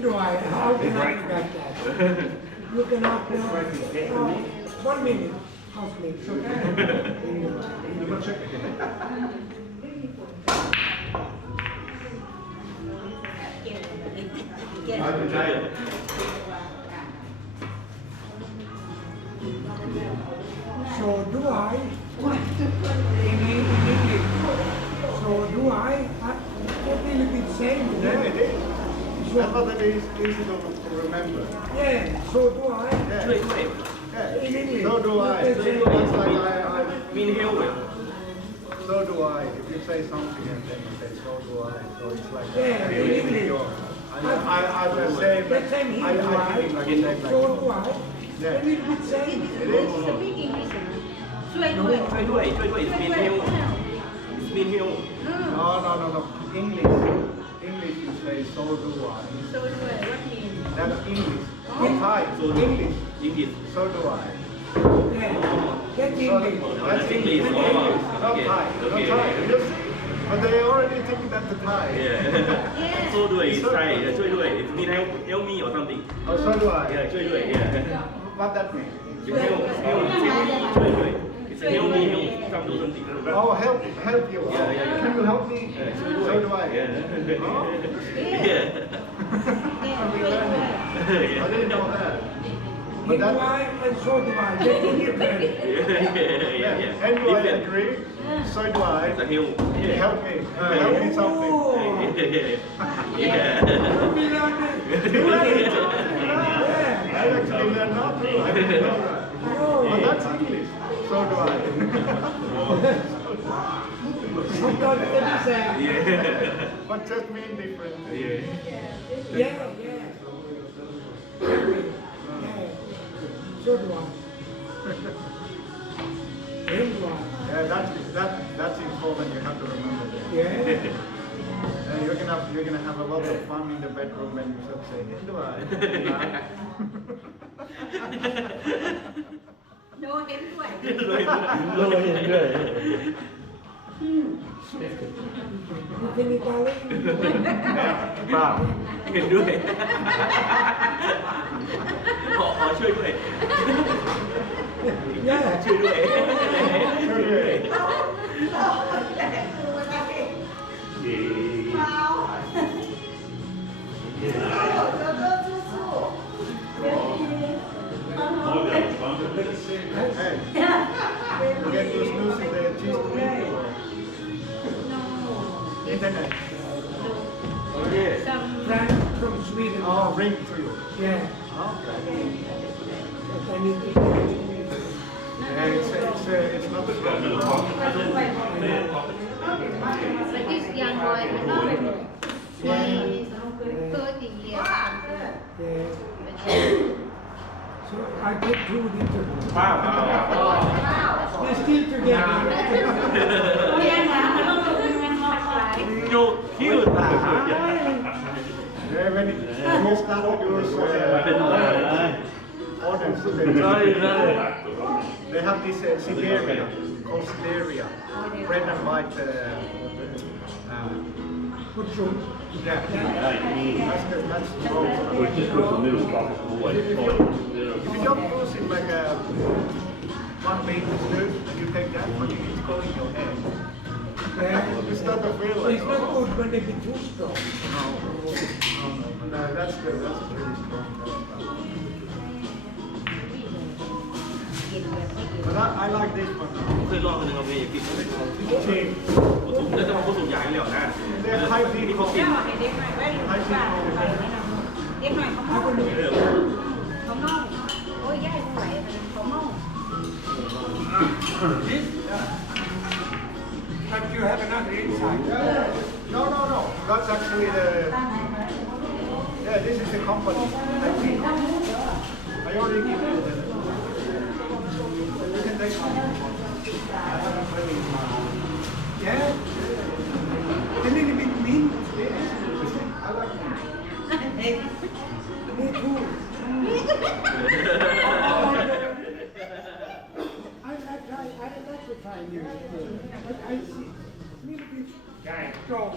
Dry. How can I forget that? You cannot. 1 minute. Housemate. So do I. In English. So do I. It will be the same. Yeah, it is. I thought that is easy to remember. Yeah, so do I. Yeah. Yeah. In English. So do I. It's It's like I mean help. so do I. If you say something and then you say so do I. So it's like Yeah, in English. I will say The same here, I think like right? that So like do I. Yeah. It will be the same. it is. ช่วยด้วย it's mean help it's mean help No. English you say so do I. So do I. What mean? That's English. In Thai, So English. English So do I. Yeah. That's So, English. that's English. Not Okay. Thai. Not Okay. Thai. You see? But they already think that's the Thai. yeah so ด้วย is Thai ช่วยด้วย it mean help me or something Oh, so do I. yeah ช่วยด้วย yeah What that mean? help ช่วยด้วย it's help me help something Oh, help you. Yeah. Can you help me? ช่วยด้วย So do I. yeah Oh, yeah I didn't know that. He But do that, I and so do I. They're two different. yeah and do I different agree? So do I. it's a help Help me. Help me something. Oh. yeah We learned it. Yeah. I actually learned not to. I didn't know that. But that's English. So do I. Sometimes they're the same. But just mean different things. Yeah. So do I. And do I. Yeah, that's important. You have to remember that. Yeah. You're gonna have a lot of fun in the bedroom when you should say, "Hey, do I?" No เห็นด้วย You can Italian? เปล่าเห็นด้วยขอช่วยด้วย Yeah. ช่วยด้วย Hey, you get those news in the cheese week or internet. Frank from Sweden. Oh, ring to you. Yeah. Okay. But I need to Yeah, it's not the problem. But this young boy, I know him. He's 30 years. Yeah. So I get through the interview. Wow. They're still together. You cute. Yeah, when you start to use orders, they have this Siberia, called Siberia, red and white. Good show. Yeah, that's wrong. If you don't use it like one big stir, and you take that one, it's going in your head. Yeah. You start to feel like, It's not good when they be too strong. no, that's good. That's really strong. But I like this one. เคยลองคนหนึ่งเอาไปกิน Cheap. แล้วจะมาผสมยาเหลี่ยวนะ They're high นี่ people. เขากิน เด็กหน่อยไว้เด็กหน่อยเขาเมาเขาเมาโอ้ยย่ายไม่ไหวเขาเมา This? But you have another inside. No. That's actually the. Yeah, this is the company. I think. I already give you the. You can take one. Yeah. A little bit mint. I like it. Me too. I like to try new. But I see a little bit strong.